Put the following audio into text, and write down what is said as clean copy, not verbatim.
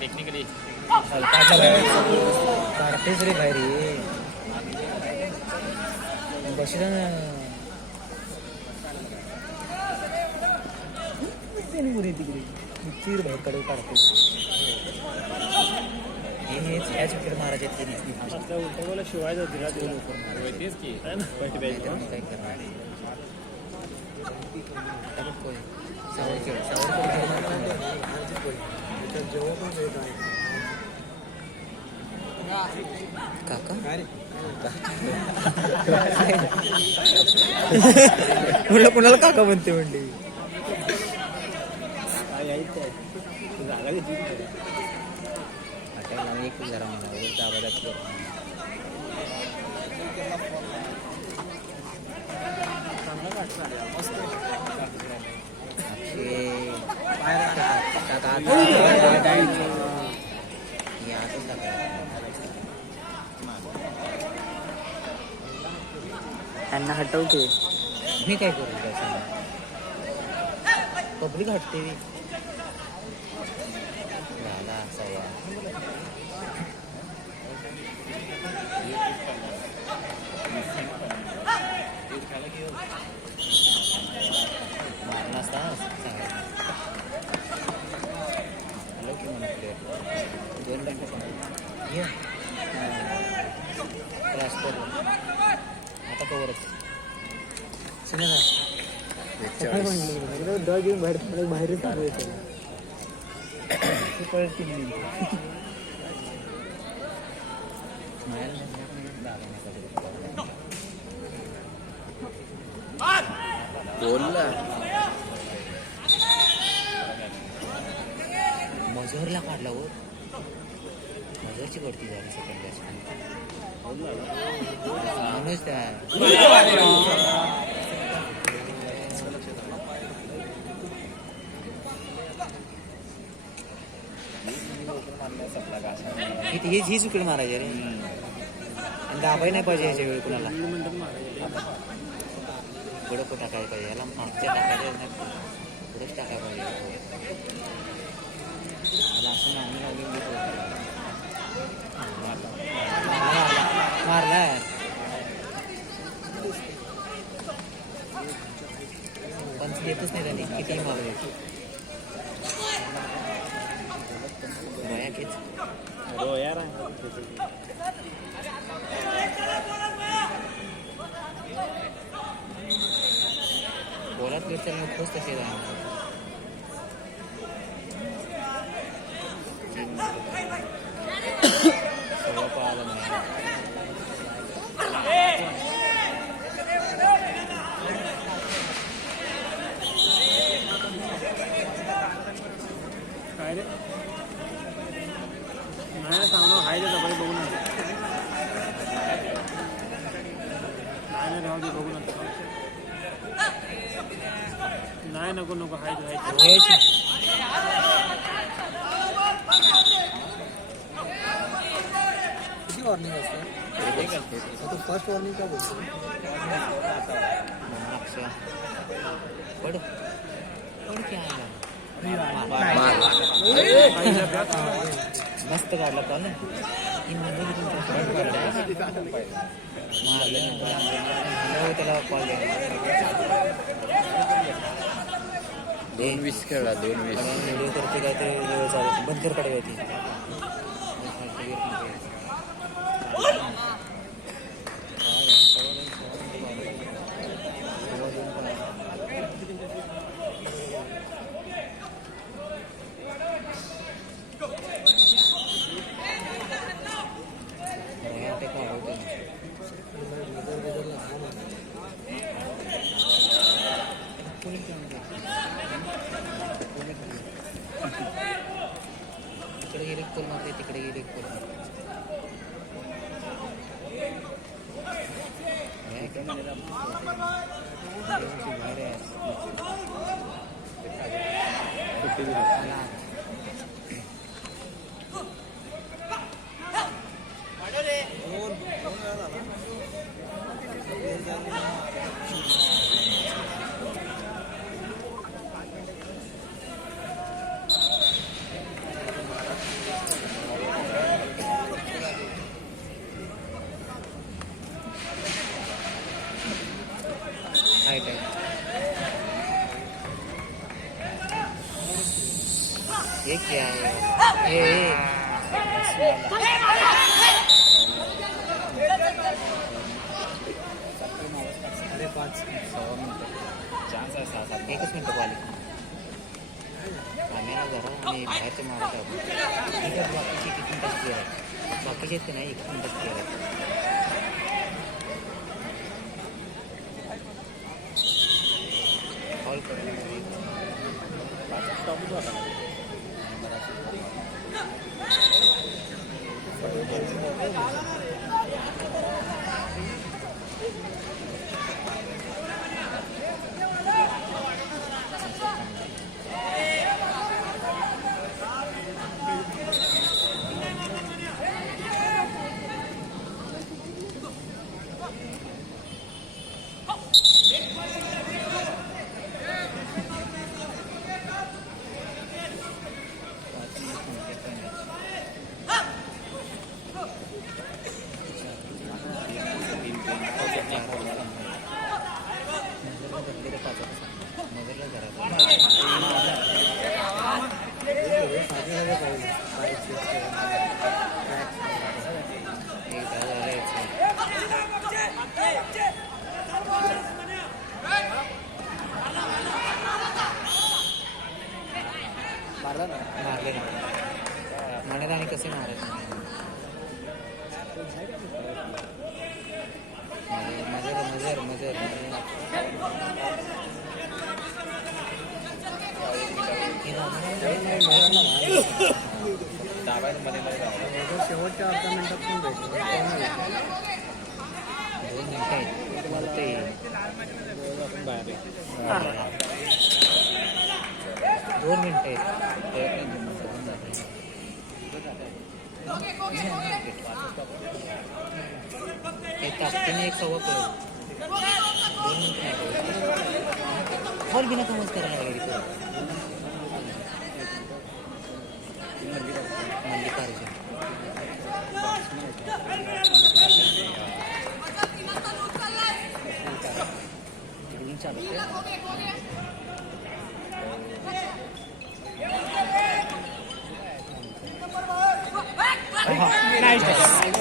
technically काढतेच रे बाहेर बसला ना पुरी तिकडे चिर बाहेर कडे काढते हेच ह्याच विकेट महाराज उलटा शिवाय दिला तेच की काय करणार काका म्हणलं कुणाला काका म्हणते म्हणली एक जरा त्यांना हटवते मी काय करू पब्लिक हटते झाला सव्वा मारला असता हॅलो की म्हणा प्लेअर 2 घंटे क्रॅश करू आता कवरच बाहेरच बोलला मजूरला काढला हो मजूरची गडती झाली सेकंड म्हणूनच त्या ही चुकीड मारायची रे आणि दाबाही नाही पाहिजे याच्या वेळी कुणाला पुढं पण टाकायला पाहिजे याला मागच्या टाकायला नाही पुढंच टाकायला पाहिजे याला असं मागणी लागली मारला पंच देतच नाही त्यांनी कितीही मारू देत बोलात घेतल्या खुश तसे सगळं पाहायला नाही काय रे नाही सांगणार हाय ते दबाई बघू ना नाही राहू दे बघू ना नाही नको नको हाय किती वॉर्निंग असते तो फर्स्ट वॉर्निंग का बोलतो पड क्या मस्त काढला कॉल त्याला कॉल 2-20 खेळला 2-20 व्हिडिओ करते काय ते चालू बंद कर कडे होती तिकडे गेले कोल मारते तिकडे गेले कोल ये क्या है ये अरे 5 6 मिनिटं चान्स आहे 6-7 एकच मिनिटं कॉल आम्ही ना जरा आणि बाहेरचे मारत आहोत ठीक आहे बाकीचे किती मिनिटं क्लिअर आहे बाकीचे आहेत की नाही 1 मिनिटं क्लिअर आहे कॉल करू टॉपिक होता मारले म्हणत आणि कसे मारायचे मजर मजर मजर दाबायला मध्ये शेवटच्या अर्धा मिनिटात पण भेटलं 2 मिनिटं आहेत बोलते बाहेर 2 मिनिटं आहेत ताकदीने 1 सव्वा करू 2 मिनिटं नाही बॉल बिना कमच करायला लागेल मल्लिकार्जुन नाही